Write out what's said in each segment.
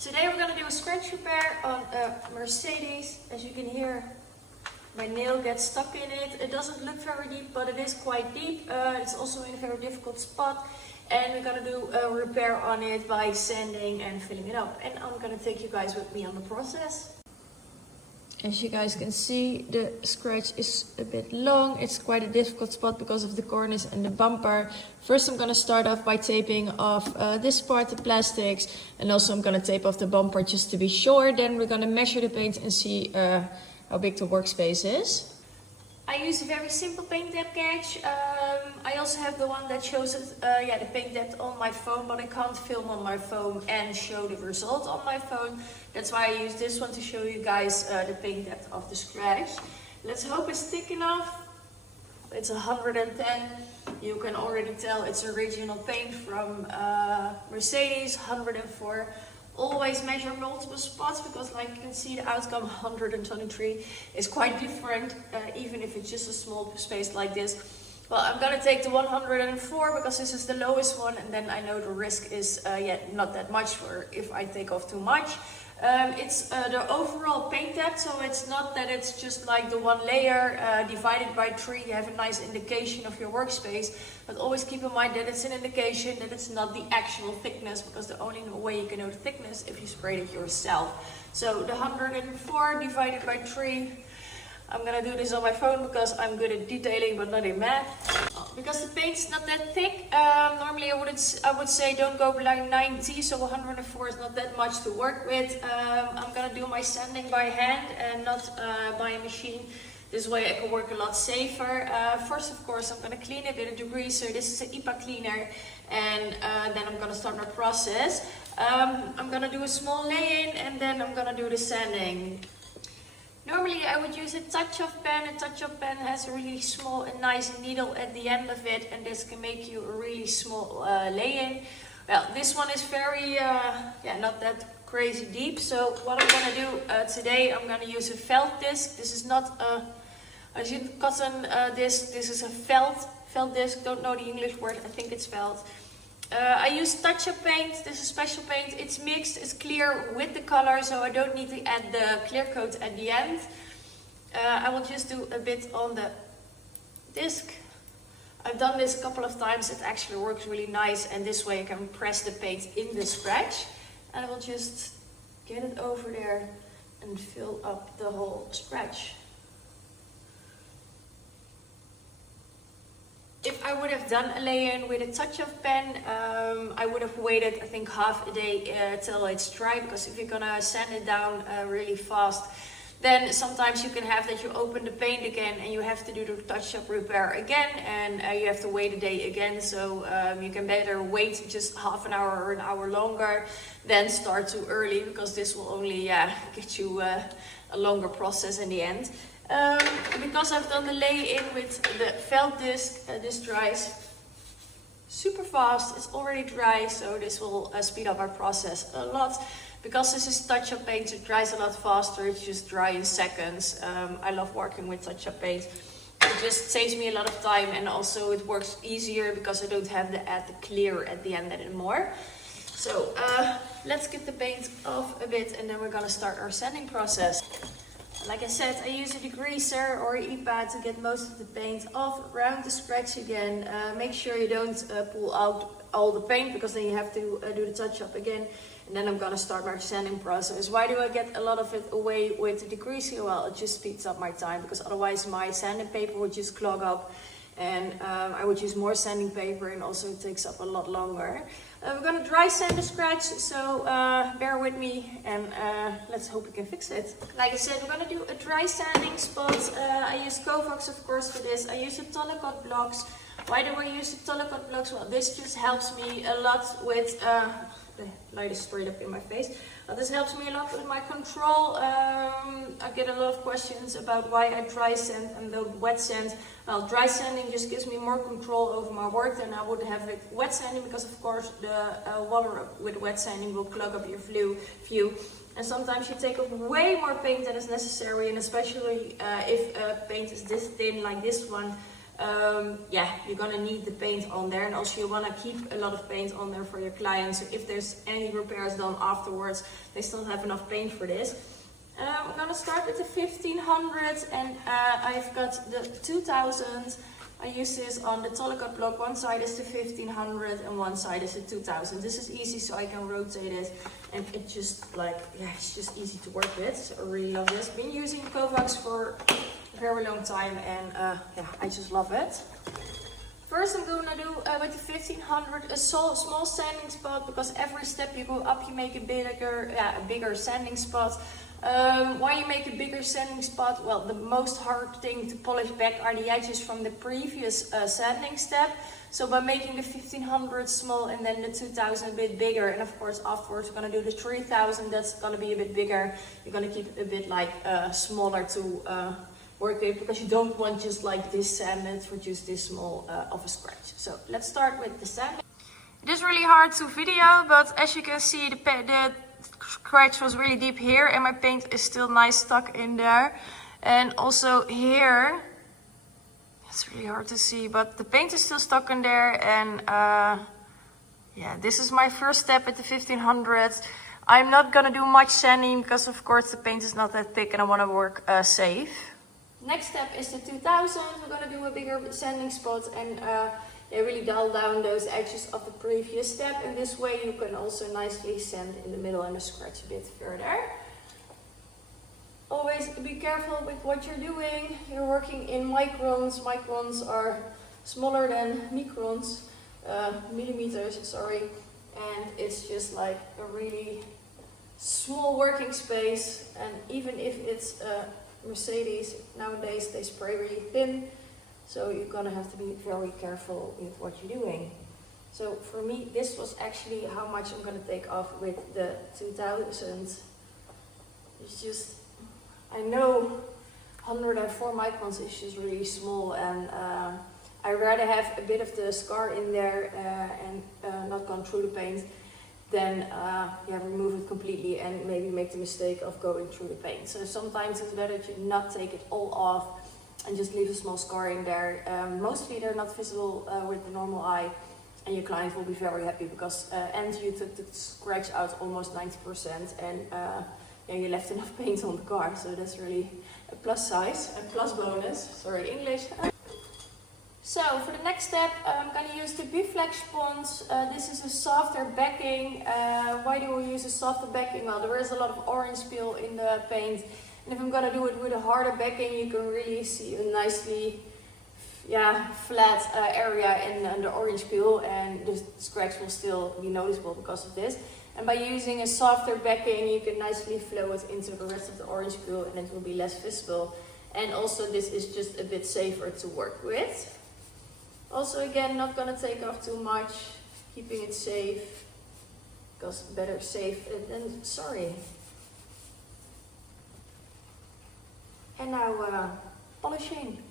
Today we're going to do a scratch repair on a Mercedes. As you can hear, my nail gets stuck in it. It doesn't look very deep, but it is quite deep. It's also in a very difficult spot. And we're going to do a repair on it by sanding and filling it up. And I'm going to take you guys with me on the process. As you guys can see, the scratch is a bit long. It's quite a difficult spot because of the corners and the bumper. First I'm going to start off by taping off this part, the plastics, and also I'm going to tape off the bumper just to be sure. Then we're going to measure the paint and see how big the workspace is. I use a very simple paint depth gauge. I also have the one that shows the paint depth on my phone, but I can't film on my phone and show the result on my phone. That's why I use this one to show you guys the paint depth of the scratch. Let's hope it's thick enough. It's 110. You can already tell it's original paint from Mercedes, 104. Always measure multiple spots because, like you can see, the outcome 123 is quite different, even if it's just a small space like this. Well, I'm gonna take the 104 because this is the lowest one, and then I know the risk is not that much for if I take off too much. It's the overall paint depth, so it's not that it's just like the one layer divided by 3. You have a nice indication of your workspace, but always keep in mind that it's an indication, that it's not the actual thickness, because the only way you can know the thickness if you sprayed it yourself. So the 104 divided by 3. I'm gonna do this on my phone because I'm good at detailing but not in math. Because the paint's not that thick, normally I would say don't go below 90, so 104 is not that much to work with. I'm gonna do my sanding by hand and not by a machine. This way I can work a lot safer. First, of course, I'm gonna clean it with a degreaser. This is an IPA cleaner, and then I'm gonna start my process. I'm gonna do a small lay-in and then I'm gonna do the sanding. Normally I would use a touch-up pen. A touch-up pen has a really small and nice needle at the end of it, and this can make you a really small lay-in. Well, this one is very, not that crazy deep. So what I'm gonna do today, I'm gonna use a felt disc. This is not a cotton disc. This is a felt disc. Don't know the English word. I think it's felt. I use touch-up paint. This is special paint. It's mixed, it's clear with the color, so I don't need to add the clear coat at the end. I will just do a bit on the disc. I've done this a couple of times. It actually works really nice, and this way I can press the paint in the scratch. And I will just get it over there and fill up the whole scratch. If I would have done a lay-in with a touch-up pen, I would have waited, I think, half a day till it's dry, because if you're gonna sand it down really fast, then sometimes you can have that you open the paint again and you have to do the touch-up repair again, and you have to wait a day again. So you can better wait just half an hour or an hour longer than start too early, because this will only get you a longer process in the end. Because I've done the lay-in with the felt disc, this dries super fast. It's already dry, so this will speed up our process a lot. Because this is touch-up paint, it dries a lot faster. It's just dry in seconds. I love working with touch-up paint. It just saves me a lot of time, and also it works easier because I don't have to add the clear at the end anymore. So let's get the paint off a bit, and then we're gonna start our sanding process. Like I said, I use a degreaser or IPA to get most of the paint off around the scratch again. Make sure you don't pull out all the paint, because then you have to do the touch-up again. And then I'm gonna start my sanding process. Why do I get a lot of it away with the degreaser? Well, it just speeds up my time, because otherwise my sanding paper would just clog up, and I would use more sanding paper, and also it takes up a lot longer. We're gonna dry sand the scratch, so bear with me, and let's hope we can fix it. Like I said, we're gonna do a dry sanding spot. I use Kovacs, of course, for this. I use the Tollekot blocks. Why do I use the Tollekot blocks? Well, this just helps me a lot with, the light is sprayed up in my face. This helps me a lot with my control. I get a lot of questions about why I dry sand and don't wet sand. Well, dry sanding just gives me more control over my work than I would have with wet sanding, because of course the water with wet sanding will clog up your view. And sometimes you take off way more paint than is necessary, and especially if paint is this thin like this one, yeah, you're gonna need the paint on there, and also you wanna keep a lot of paint on there for your clients. So if there's any repairs done afterwards, they still have enough paint for this. I'm gonna start with the 1500, and I've got the 2000. I use this on the Tollekot block. One side is the 1500 and one side is the 2000. This is easy, so I can rotate it, and it just like, yeah, it's just easy to work with. So I really love this. Been using Kovacs for a very long time, and yeah, I just love it. First I'm gonna do with the 1500 a small sanding spot, because every step you go up you make a bigger sanding spot. Why you make a bigger sanding spot? Well, the most hard thing to polish back are the edges from the previous sanding step. So by making the 1500 small and then the 2000 a bit bigger, and of course afterwards we're gonna do the 3000, that's gonna be a bit bigger. You're gonna keep it a bit like smaller to work with, because you don't want just like this sanded for just this small of a scratch. So let's start with the sanding. It is really hard to video, but as you can see, the scratch was really deep here, and my paint is still nice stuck in there. And also here, it's really hard to see, but the paint is still stuck in there. And yeah, this is my first step at the 1500. I'm not gonna do much sanding because of course the paint is not that thick and I want to work safe. Next step is the 2000. We're gonna do a bigger sanding spot and really dull down those edges of the previous step, and this way you can also nicely sand in the middle and scratch a bit further. Always be careful with what you're doing. You're working in microns. Microns are smaller than microns, millimeters, sorry, and it's just like a really small working space. And even if it's Mercedes, nowadays they spray really thin. So you're gonna have to be very careful with what you're doing. So for me, this was actually how much I'm gonna take off with the 2000. It's just, I know 104 microns is just really small, and I rather have a bit of the scar in there and not gone through the paint than remove it completely and maybe make the mistake of going through the paint. So sometimes it's better to not take it all off and just leave a small scar in there. Mostly they're not visible with the normal eye, and your client will be very happy because and you took the scratch out almost 90%, and you left enough paint on the car, so that's really a plus size, a plus bonus. Sorry, English. So for the next step, I'm going to use the Biflex sponge. This is a softer backing. Why do we use a softer backing? Well, there is a lot of orange peel in the paint. And if I'm going to do it with a harder backing, you can really see a nicely flat area in the orange peel, and the scratch will still be noticeable because of this. And by using a softer backing, you can nicely flow it into the rest of the orange peel and it will be less visible. And also this is just a bit safer to work with. Also again, not going to take off too much, keeping it safe, because better safe than sorry. And now polishing.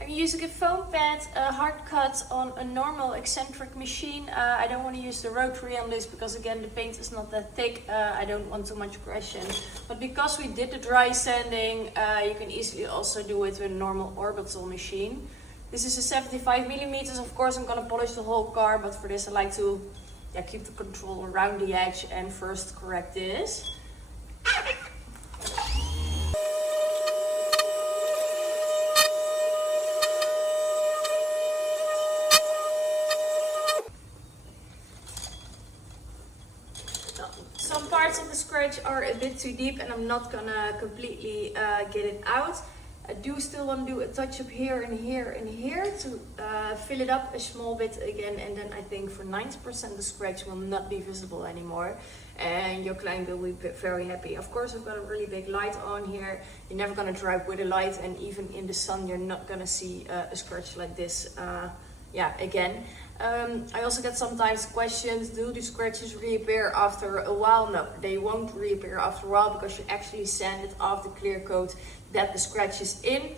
I'm using a foam pad, a hard cut on a normal eccentric machine. I don't want to use the rotary on this because again the paint is not that thick. I don't want too much aggression. But because we did the dry sanding, you can easily also do it with a normal orbital machine. This is a 75 millimeters. Of course I'm going to polish the whole car, but for this I like to keep the control around the edge and first correct this. Some parts of the scratch are a bit too deep and I'm not gonna completely get it out. I do still want to do a touch up here and here and here to fill it up a small bit again, and then I think for 90% the scratch will not be visible anymore and your client will be very happy. Of course I've got a really big light on here. You're never gonna drive with a light, and even in the sun you're not gonna see a scratch like this again. I also get sometimes questions, do the scratches reappear after a while? No, they won't reappear after a while because you actually sanded off the clear coat that the scratch is in.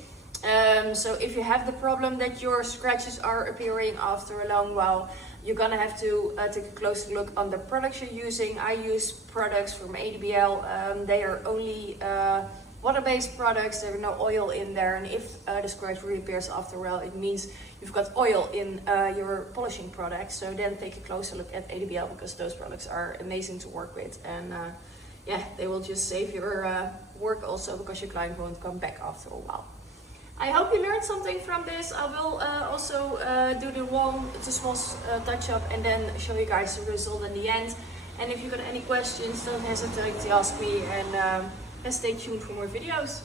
So if you have the problem that your scratches are appearing after a long while, you're gonna have to take a closer look on the products you're using. I use products from ADBL. They are only water-based products, there are no oil in there, and if the scratch reappears after a while, it means you've got oil in your polishing products. So then take a closer look at ADBL, because those products are amazing to work with, and yeah, they will just save your work also, because your client won't come back after a while. I hope you learned something from this. I will also do the small touch-up and then show you guys the result in the end. And if you've got any questions, don't hesitate to ask me, and stay tuned for more videos.